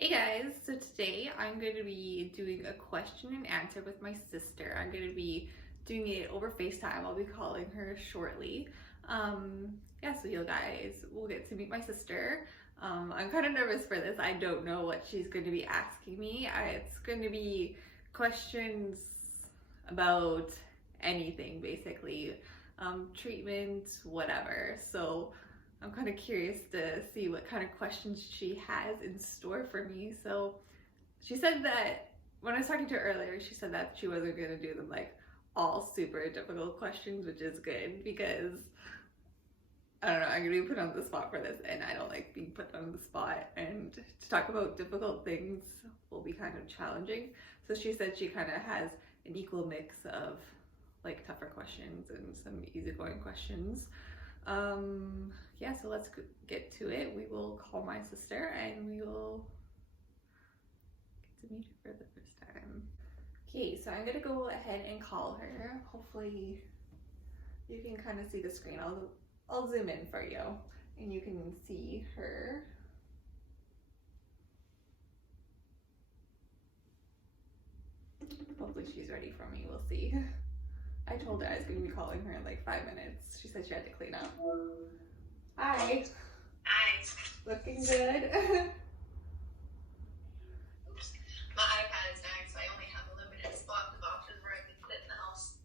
Hey guys, so today I'm going to be doing a question and answer with my sister. I'm going to be doing it over FaceTime. I'll be calling her shortly. So you guys will get to meet my sister. I'm kind of nervous for this. I don't know what she's going to be asking me. It's going to be questions about anything basically, treatment, whatever. So I'm kind of curious to see what kind of questions she has in store for me. So she said that when I was talking to her earlier, she said that she wasn't going to do them like all super difficult questions, which is good because I don't know, I'm going to be put on the spot for this and I don't like being put on the spot, and to talk about difficult things will be kind of challenging. So she said she kind of has an equal mix of like tougher questions and some easygoing questions. So let's get to it. We will call my sister and we will get to meet her for the first time. Okay, so I'm gonna go ahead and call her. Hopefully you can kind of see the screen. I'll zoom in for you and you can see her. Hopefully she's ready for me, we'll see. I told her I was going to be calling her in like 5 minutes. She said she had to clean up. Hi. Hi. Looking good. Oops. My iPad is dying, so I only have a limited spot of options where I can sit in the house.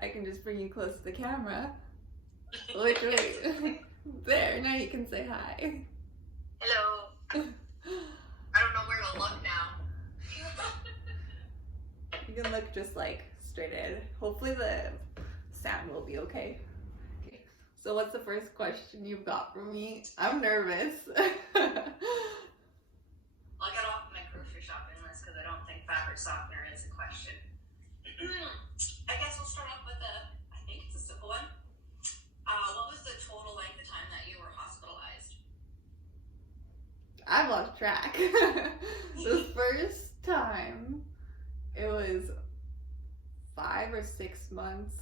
I can just bring you close to the camera. Which way? There, now you can say hi. Hello. I don't know where to look now. You can look just like straight in. Hopefully the sound will be okay. Okay. So what's the first question you've got for me? I'm nervous. Well, I got off my grocery shopping list because I don't think fabric softener is a question. I guess we'll start off with I think it's a simple one. What was the total length of time that you were hospitalized? I've lost track. The first time it was 5 or 6 months,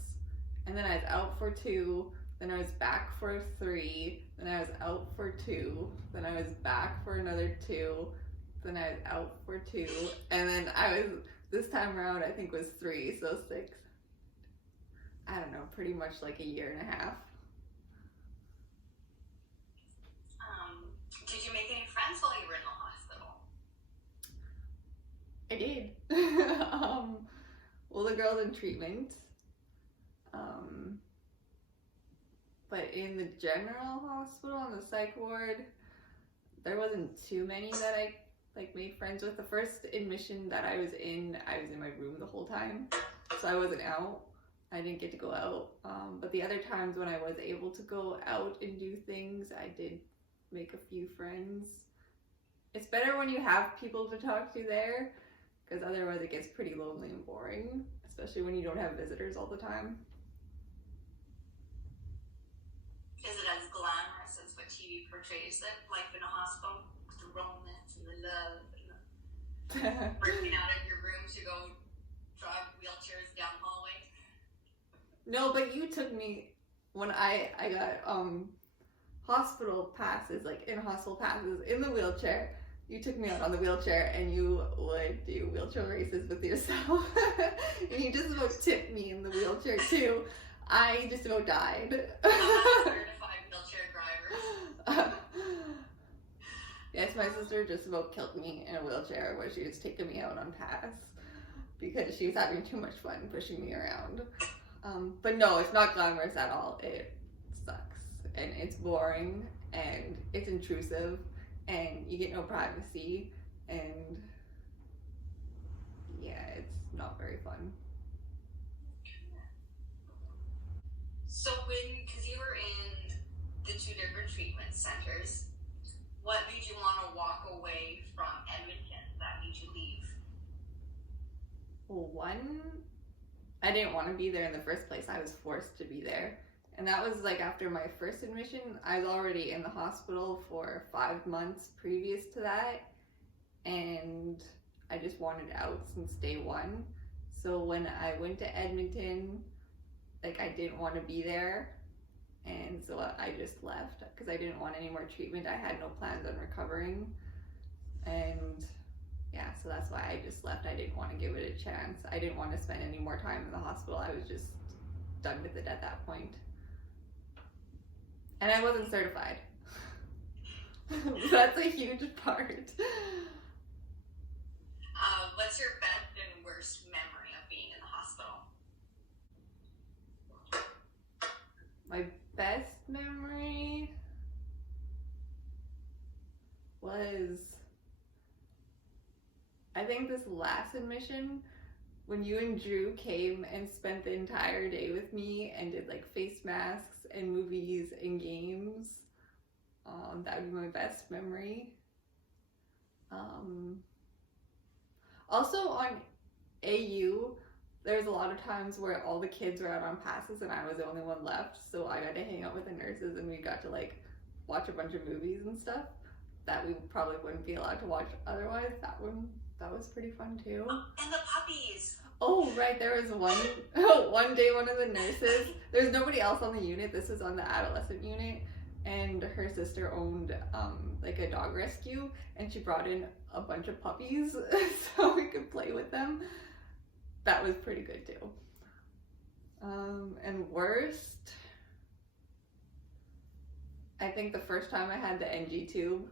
and then I was out for 2, then I was back for 3, then I was out for 2, then I was back for another 2, then I was out for 2, and then this time around I think was 3, so 6. I don't know, pretty much like a year and a half. Did you make any friends while you were in the hospital? I did. Well, the girls in treatment, but in the general hospital, in the psych ward, there wasn't too many that I like made friends with. The first admission that I was in my room the whole time, so I wasn't out. I didn't get to go out, but the other times when I was able to go out and do things, I did make a few friends. It's better when you have people to talk to there, because otherwise it gets pretty lonely and boring, especially when you don't have visitors all the time. Is it as glamorous as what TV portrays it, life in a hospital, with the romance and the love and the breaking out of your room to go drive wheelchairs down the hallway? No, but you took me when I got hospital passes, like in-hospital passes, in the wheelchair. You took me out on the wheelchair and you would do wheelchair races with yourself. And you just about tipped me in the wheelchair too. I just about died. Certified wheelchair driver. Yes, my sister just about killed me in a wheelchair where she was taking me out on pass because she was having too much fun pushing me around. But no, it's not glamorous at all. It sucks and it's boring and it's intrusive and you get no privacy and yeah, it's not very fun. So because you were in the 2 different treatment centers, what made you want to walk away from Edmonton? That made you leave? Well, one, I didn't want to be there in the first place. I was forced to be there. And that was like after my first admission. I was already in the hospital for 5 months previous to that. And I just wanted out since day one. So when I went to Edmonton, like I didn't want to be there. and so I just left because I didn't want any more treatment. I had no plans on recovering, and yeah, so that's why I just left. I didn't want to give it a chance. I didn't want to spend any more time in the hospital. I was just done with it at that point. And I wasn't certified. That's a huge part. What's your best and worst memory of being in the hospital? My best memory was, I think, this last admission when you and Drew came and spent the entire day with me and did like face masks and movies and games. That would be my best memory. Also on AU, there's a lot of times where all the kids were out on passes and I was the only one left, so I got to hang out with the nurses and we got to like watch a bunch of movies and stuff that we probably wouldn't be allowed to watch otherwise. That was pretty fun too. Oh, and the puppies. Oh, right, there was one day one of the nurses, there's nobody else on the unit, this is on the adolescent unit, and her sister owned like a dog rescue, and she brought in a bunch of puppies so we could play with them. That was pretty good too. And worst, I think the first time I had the NG tube,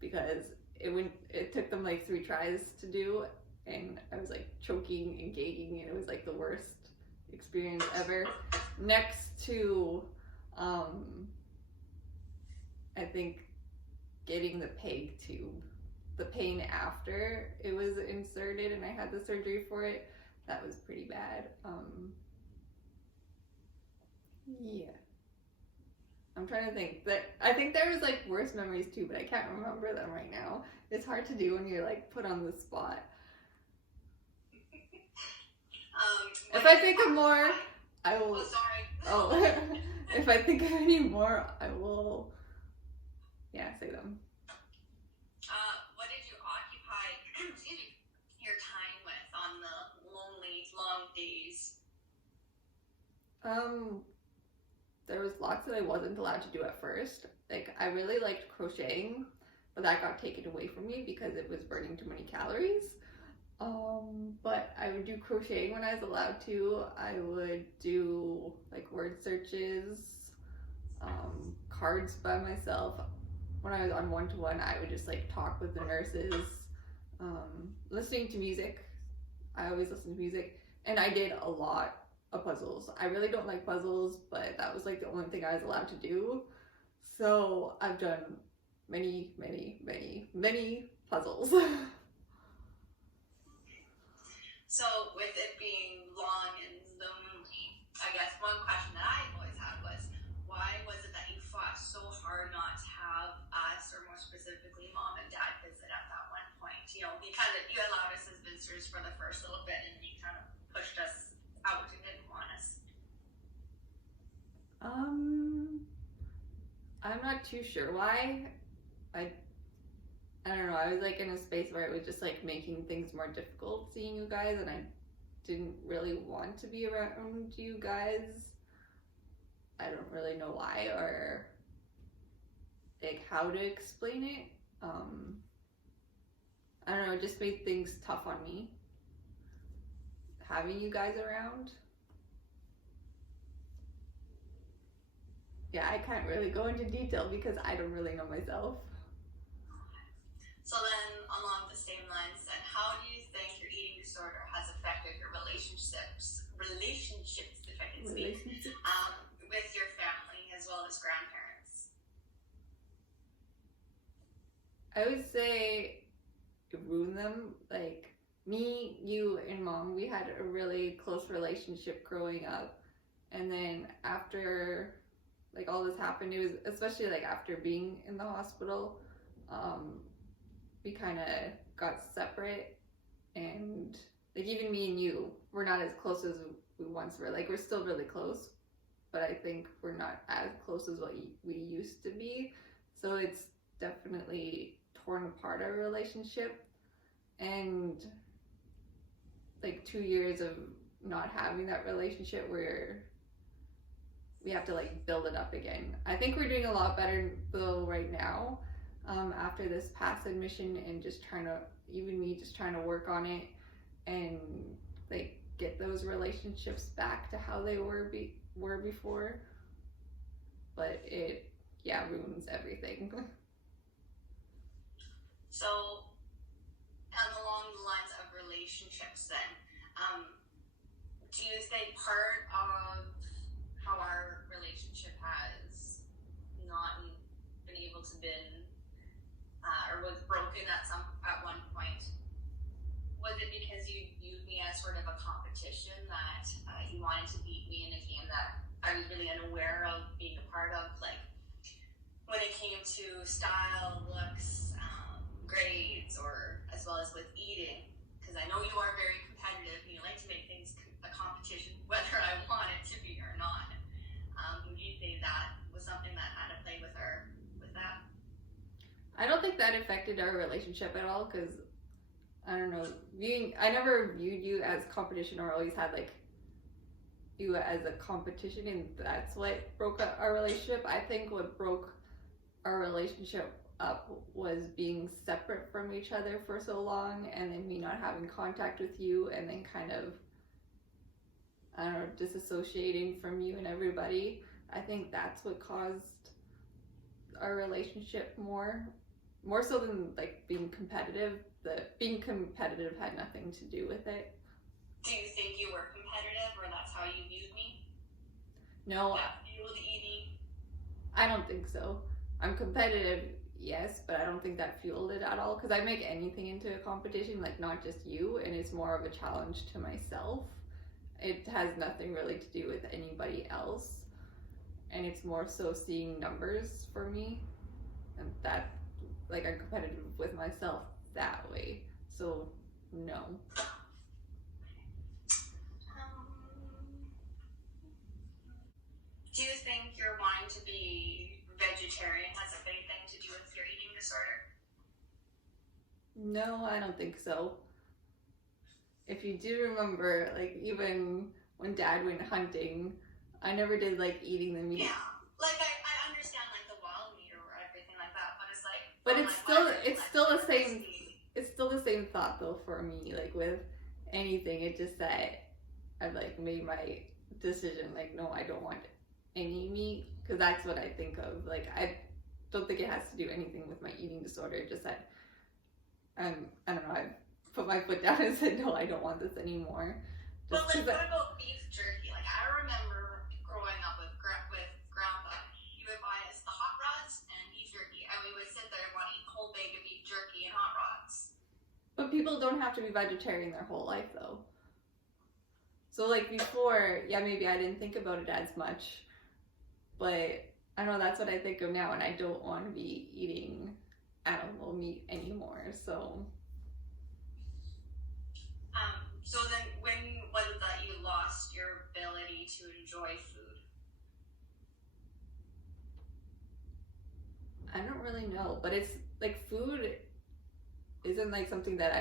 because it took them like 3 tries to do, and I was like choking and gagging, and it was like the worst experience ever. Next to I think getting the PEG tube, the pain after it was inserted and I had the surgery for it, that was pretty bad. Yeah, I'm trying to think. I think there was like worse memories too, but I can't remember them right now. It's hard to do when you're like put on the spot. If I think of more, I will. Oh, sorry. Oh, if I think of any more, I will. Yeah, say them. What did you occupy your time with on the lonely, long days? There was lots that I wasn't allowed to do at first. Like, I really liked crocheting, but that got taken away from me because it was burning too many calories. But I would do crocheting when I was allowed to. I would do like word searches, cards by myself. When I was on one-to-one, I would just like talk with the nurses, listening to music. I always listen to music, and I did a lot of puzzles. I really don't like puzzles, but that was like the only thing I was allowed to do. So I've done many, many, many, many puzzles. So with it being long and lonely, I guess one question that I always had was, why was it that you fought so hard not to have us, or more specifically mom and dad, visit at that one point? You know, you allowed us as visitors for the first little bit, and you kind of pushed us out and didn't want us. I'm not too sure why. I don't know, I was like in a space where it was just like making things more difficult seeing you guys, and I didn't really want to be around you guys. I don't really know why or like how to explain it. I don't know, it just made things tough on me having you guys around. Yeah, I can't really go into detail because I don't really know myself. So then, along the same lines, then, how do you think your eating disorder has affected your relationships, if I can speak, with your family as well as grandparents? I would say it ruined them. Like, me, you, and mom, we had a really close relationship growing up. And then after, like, all this happened, it was, especially, like, after being in the hospital, we kind of got separate, and like even me and you, we're not as close as we once were. Like, we're still really close, but I think we're not as close as what we used to be. So it's definitely torn apart our relationship, and like 2 years of not having that relationship where we have to like build it up again. I think we're doing a lot better though right now, after this past admission, and just trying to work on it and like get those relationships back to how they were before. But it ruins everything. So, along the lines of relationships, then, do you think part of how our relationship has not been able to or was broken at one point, was it because you viewed me as sort of a competition, that you wanted to beat me in a game that I was really unaware of being a part of, like when it came to style, looks, grades, or as well as with eating? Because I know you are very competitive and you like to make things a competition, whether I want it to be or not. Would you say that was something that had to play with that? I don't think that affected our relationship at all, because I don't know, I never viewed you as competition, or always had like you as a competition, and that's what broke up our relationship. I think what broke our relationship up was being separate from each other for so long, and then me not having contact with you, and then kind of, I don't know, disassociating from you and everybody. I think that's what caused our relationship more so than like being competitive. Being competitive had nothing to do with it. Do you think you were competitive, or that's how you viewed me? No. That fueled eating? I don't think so. I'm competitive, yes, but I don't think that fueled it at all, because I make anything into a competition, like not just you, and it's more of a challenge to myself. It has nothing really to do with anybody else, and it's more so seeing numbers for me, and that, like, I'm competitive with myself that way. So no. Do you think your wanting to be vegetarian has anything to do with your eating disorder? No, I don't think so. If you do remember, like, even when Dad went hunting, I never did like eating the meat. Yeah, like I understand like the wild meat or everything like that, but it's like. But it's still the same. It's still the same thought though for me. Like with anything, it just that I've like made my decision. Like, no, I don't want any meat, because that's what I think of. Like, I don't think it has to do anything with my eating disorder. Just that I don't know. I put my foot down and said, no, I don't want this anymore. But like, what about beef jerky? Like, I remember growing up with Grandpa. He would buy us the hot rods and beef jerky, and we would sit there and want to eat the whole bag of beef jerky and hot rods. But people don't have to be vegetarian their whole life, though. So, like, before, yeah, maybe I didn't think about it as much. But I don't know, that's what I think of now, and I don't want to be eating animal meat anymore, so. So then, when was it that you lost your ability to enjoy food? I don't really know, but it's like food isn't like something that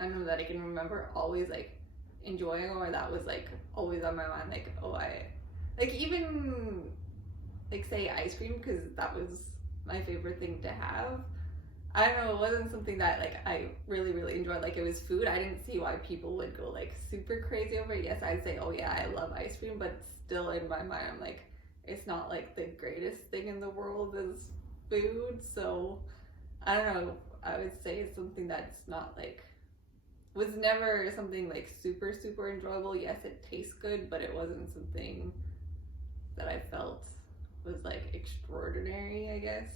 I don't know, that I can remember always like enjoying, or that was like always on my mind, like, oh, like even like say ice cream, because that was my favorite thing to have. I don't know, it wasn't something that like I really enjoyed. Like, it was food. I didn't see why people would go like super crazy over it. Yes, I'd say, oh yeah, I love ice cream, but still in my mind I'm like, it's not like the greatest thing in the world is food. So I don't know, I would say it's something that's not like, was never something like super enjoyable. Yes, it tastes good, but it wasn't something that I felt was like extraordinary, I guess.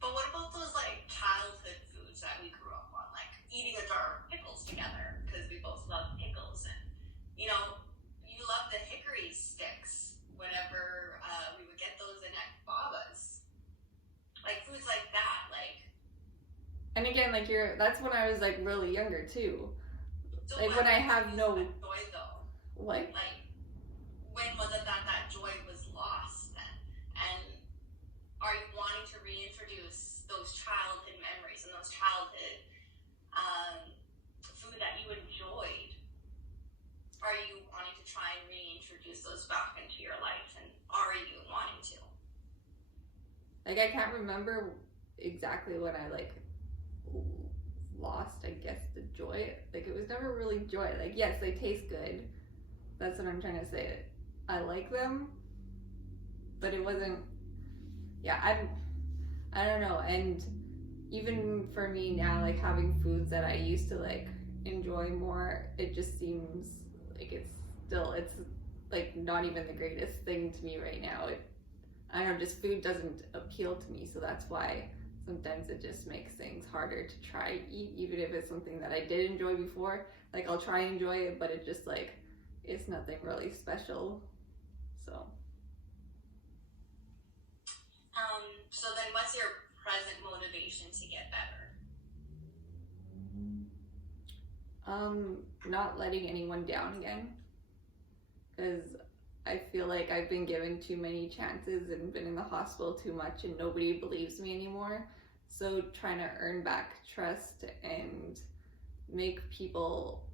But what about those like childhood foods that we grew up on, like eating a jar of pickles together, because we both love pickles, and you know, you love the hickory sticks whenever we would get those in at Baba's, like foods like that, like. And again, like that's when I was like really younger too. So like when I have no joy though. What? Like, when was it that joy was lost then? And are you wanting to reintroduce those childhood memories and those childhood food that you enjoyed? Are you wanting to try and reintroduce introduce those back into your life, and are you wanting to? Like, I can't remember exactly when I like lost, I guess, the joy. Like, it was never really joy. Like, yes, they taste good. That's what I'm trying to say. I like them, but it wasn't. Yeah, I don't know. And even for me now, like having foods that I used to like enjoy more, it just seems like it's like not even the greatest thing to me right now. I don't know, just food doesn't appeal to me, so that's why sometimes it just makes things harder to try eat, even if it's something that I did enjoy before. Like, I'll try and enjoy it, but it just like, it's nothing really special. So so then what's your present motivation to get better? Not letting anyone down again, because I feel like I've been given too many chances and been in the hospital too much and nobody believes me anymore. So trying to earn back trust and make people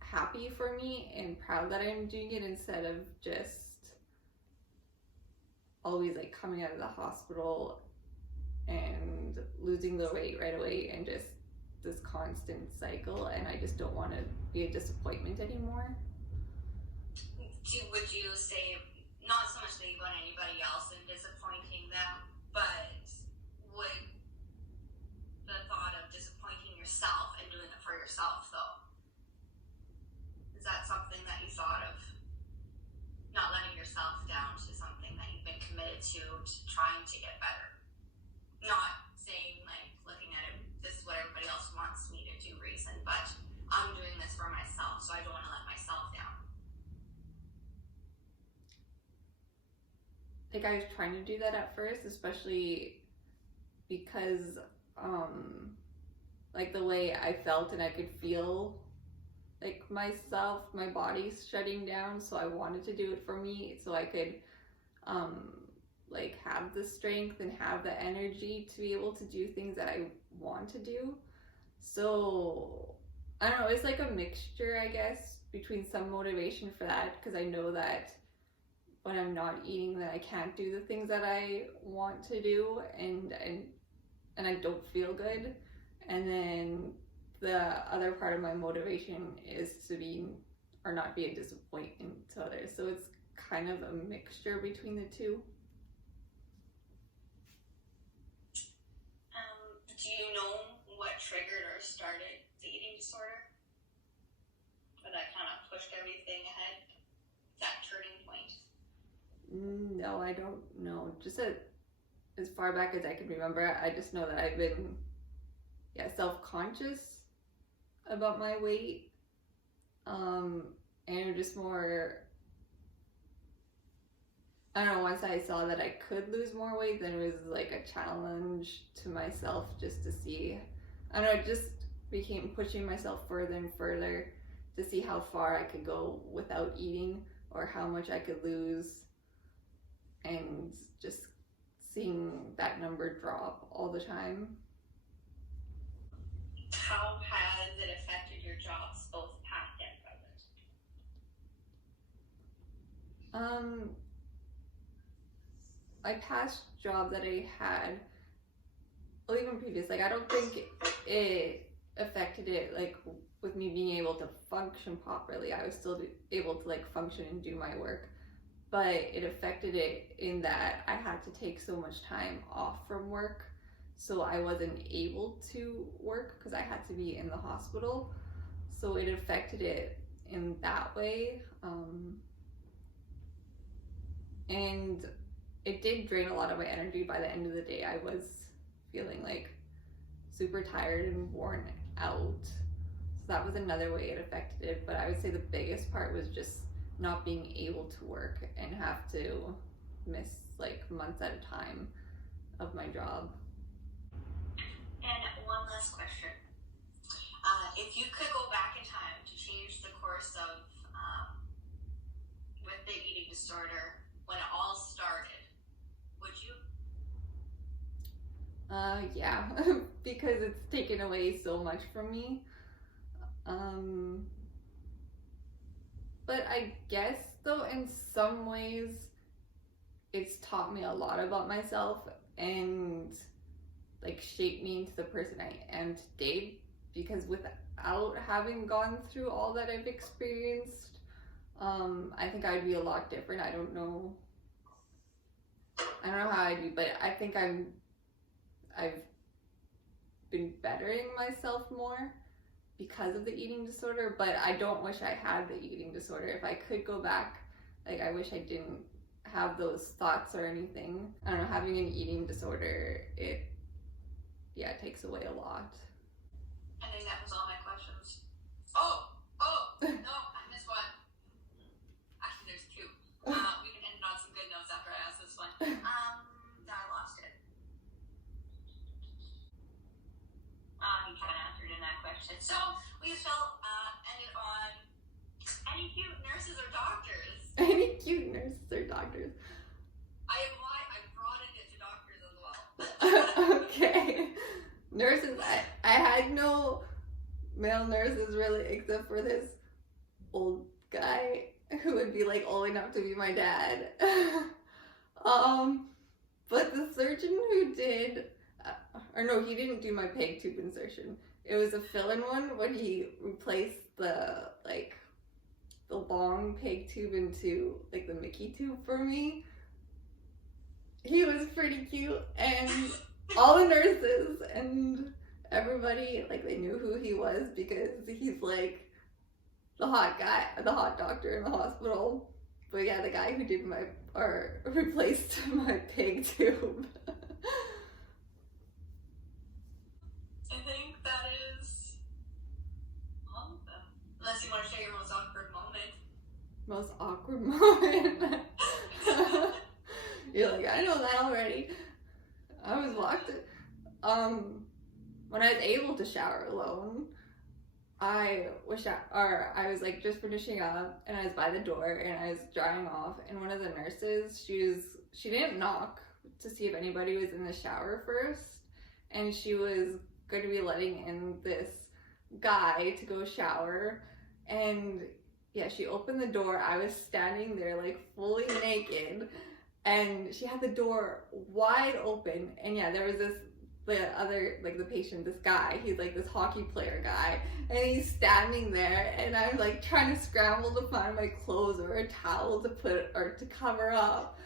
happy for me and proud that I'm doing it, instead of just always like coming out of the hospital and losing the weight right away and just this constant cycle, and I just don't want to be a disappointment anymore. Would you say, not so much leave on anybody else and disappointing them, but would the thought of disappointing yourself and doing it for yourself, though, is that something that you thought of? Not letting yourself down to something that you've been committed to trying to get better. Not saying, like, looking at it, this is what everybody else wants me to do reason, but I'm doing this for myself, so I don't want to let myself down. Like, I was trying to do that at first, especially because like the way I felt and I could feel like myself, my body's shutting down, so I wanted to do it for me so I could like have the strength and have the energy to be able to do things that I want to do. So I don't know, it's like a mixture, I guess, between some motivation for that, because I know that when I'm not eating that I can't do the things that I want to do, and I don't feel good. And then the other part of my motivation is to be or not be a disappointment to others. So it's kind of a mixture between the two. Do you know what triggered or started the eating disorder? Or that kind of pushed everything ahead? That turning point? No, I don't know. Just as far back as I can remember, I just know that I've been self-conscious about my weight, and just more, I don't know, once I saw that I could lose more weight, then it was like a challenge to myself just to see, I don't know, it just became pushing myself further and further to see how far I could go without eating, or how much I could lose, and just seeing that number drop all the time. How has it affected your jobs, both past and present? My past job that I had, or even previous, like I don't think it affected it like with me being able to function properly. I was still able to like function and do my work, but it affected it in that I had to take so much time off from work, so I wasn't able to work because I had to be in the hospital. So it affected it in that way, and it did drain a lot of my energy. By the end of the day, I was feeling like super tired and worn out. So that was another way it affected it. But I would say the biggest part was just not being able to work and have to miss like months at a time of my job. And one last question. If you could go back in time to change the course of with the eating disorder when it all started, would you? Yeah, because it's taken away so much from me. but I guess though in some ways it's taught me a lot about myself and like shaped me into the person I am today, because without having gone through all that I've experienced, I think I'd be a lot different. I don't know how I'd be, but I think I've been bettering myself more because of the eating disorder, but I don't wish I had the eating disorder. If I could go back, like, I wish I didn't have those thoughts or anything. I don't know, having an eating disorder, it takes away a lot. I think that was all my questions. No, I missed one. Actually, there's two. We can end it on some good notes after I ask this one. No, I lost it. You kind of answered in that question. So we shall end it on any cute nurses or doctors. Any cute nurses or doctors? I broadened it to doctors as well. Okay. Nurses, I had no male nurses really, except for this old guy who would be like old enough to be my dad. But the surgeon who did, he didn't do my peg tube insertion. It was a fill-in one when he replaced the long peg tube into like the Mickey tube for me. He was pretty cute, and all the nurses and everybody, like, they knew who he was because he's like the hot guy, the hot doctor in the hospital. But yeah, the guy who did replaced my pig tube. I think that is all of them. Unless you want to share your most awkward moment. Most awkward moment. You're like, I know that already. I was locked. When I was able to shower alone, I was like just finishing up, and I was by the door and I was drying off, and one of the nurses, she didn't knock to see if anybody was in the shower first, and she was going to be letting in this guy to go shower, and yeah, she opened the door. I was standing there like fully naked, and she had the door wide open, and yeah, there was the patient, this guy, he's like this hockey player guy, and he's standing there, and I'm like trying to scramble to find my clothes or a towel to put or to cover up.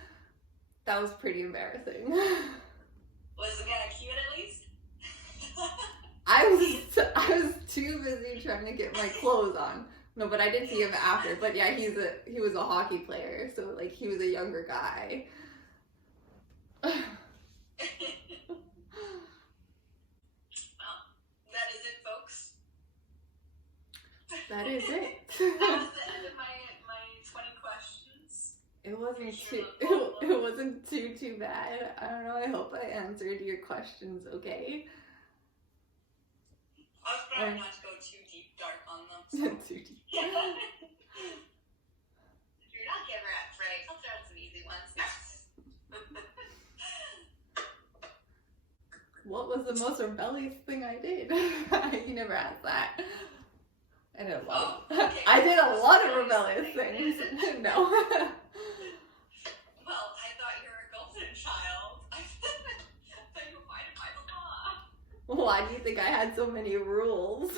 That was pretty embarrassing. Was the guy cute at least? I was too busy trying to get my clothes on. No, but I did see him after. But yeah, he was a hockey player, so like he was a younger guy. Well, that is it, folks. That is it. That was the end of my 20 questions. It wasn't too bad. I don't know. I hope I answered your questions okay. I was trying not to go too deep dark on them. So. Too deep. If you're not giver at right, I'll throw out some easy ones. What was the most rebellious thing I did? You never asked that. I did a lot. Okay. I did a lot of rebellious things. No. Well, I thought you were a golden child. I thought you abided by the law. Why do you think I had so many rules?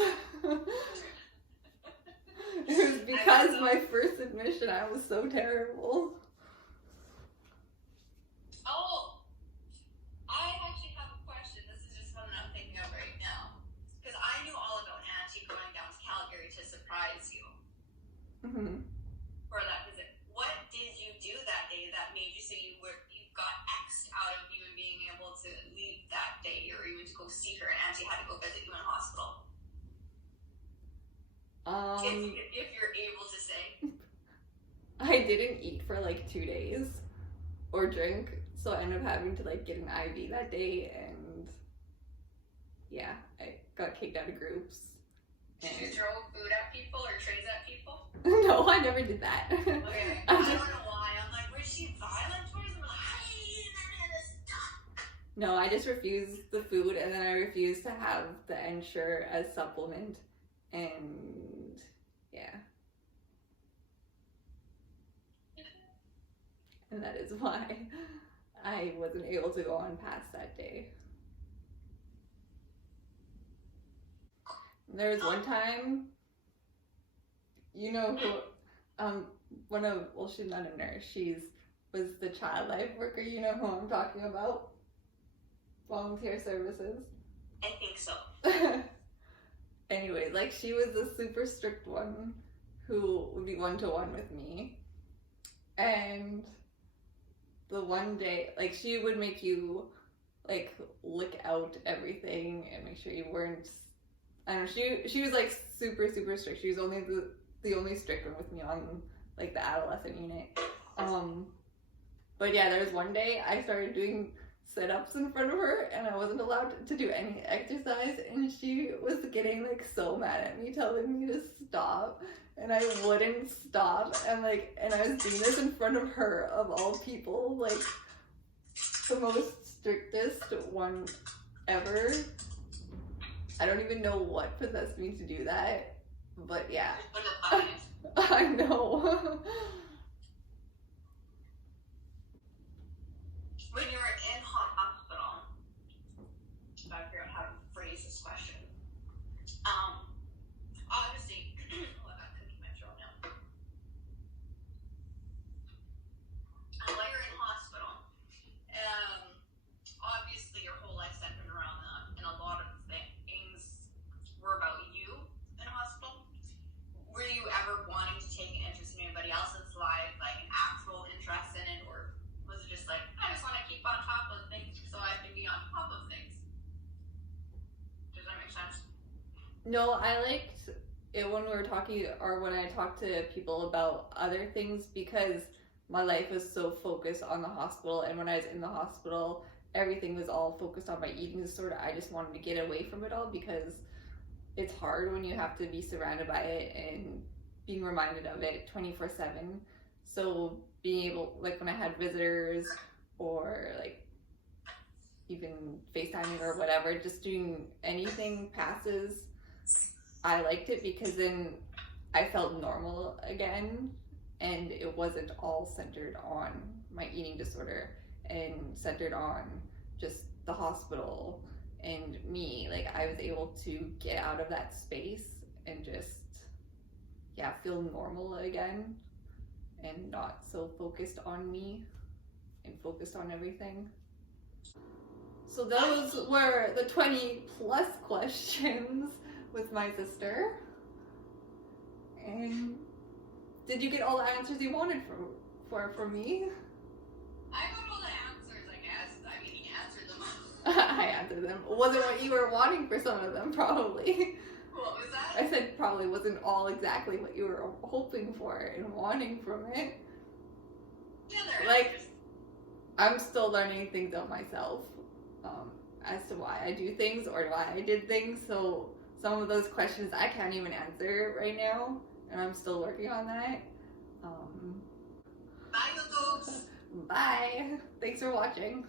It was because my first admission, I was so terrible. Oh, I actually have a question. This is just one that I'm thinking of right now. Because I knew all about Auntie going down to Calgary to surprise you Mm-hmm. for that visit. What did you do that day that made you say you got X'd out of you and being able to leave that day, or even to go see her, and Auntie had to go visit you in hospital? If you're able to say. I didn't eat for like 2 days or drink, so I ended up having to like get an IV that day, and yeah, I got kicked out of groups. Did you throw food at people or trays at people? No, I never did that. Okay, I don't know why. I'm like, was she violent towards them? Like, I ain't eating any of this stuff. No, I just refused the food, and then I refused to have the Ensure as supplement, and yeah. And that is why I wasn't able to go on past that day. There was one time, you know who, well, she's not a nurse, was the child life worker, you know who I'm talking about? Volunteer services. I think so. Anyway, like, she was the super strict one who would be one-to-one with me. And the one day, like, she would make you, like, look out everything and make sure you weren't, I don't know, she was, like, super, super strict. She was only the only strict one with me on, like, the adolescent unit. But yeah, there was one day I started doing sit-ups in front of her and I wasn't allowed to do any exercise, and she was getting like so mad at me, telling me to stop, and I wouldn't stop, and I was doing this in front of her of all people, like the most strictest one ever. I don't even know what possessed me to do that, but yeah. I know. When you were in hospital, if I figure out how to phrase this question, obviously, oh, I got cookie in my throat now. While you're in hospital, obviously your whole life centered around that, and a lot of things were about you in hospital. Were you ever wanting to take an interest in anybody else's life, like an actual interest in it, or was it just like, I just want to keep on top of things so I can be on top of things? Does that make sense? No, I liked it when we were talking, or when I talked to people about other things, because my life was so focused on the hospital, and when I was in the hospital, everything was all focused on my eating disorder. I just wanted to get away from it all, because it's hard when you have to be surrounded by it and being reminded of it 24/7. So being able, like when I had visitors or like even FaceTiming or whatever, just doing anything passes, I liked it, because then I felt normal again, and it wasn't all centered on my eating disorder and centered on just the hospital and me. Like, I was able to get out of that space and just, yeah, feel normal again and not so focused on me and focused on everything. So those were the 20 plus questions with my sister. And did you get all the answers you wanted from me? I got all the answers, I guess. I mean, he answered them. I answered them. Wasn't what you were wanting for some of them, probably. What was that? I said probably wasn't all exactly what you were hoping for and wanting from it. Yeah, they're Like, answers. I'm still learning things about myself, as to why I do things or why I did things. So some of those questions I can't even answer right now, and I'm still working on that. Bye, folks. Bye. Thanks for watching.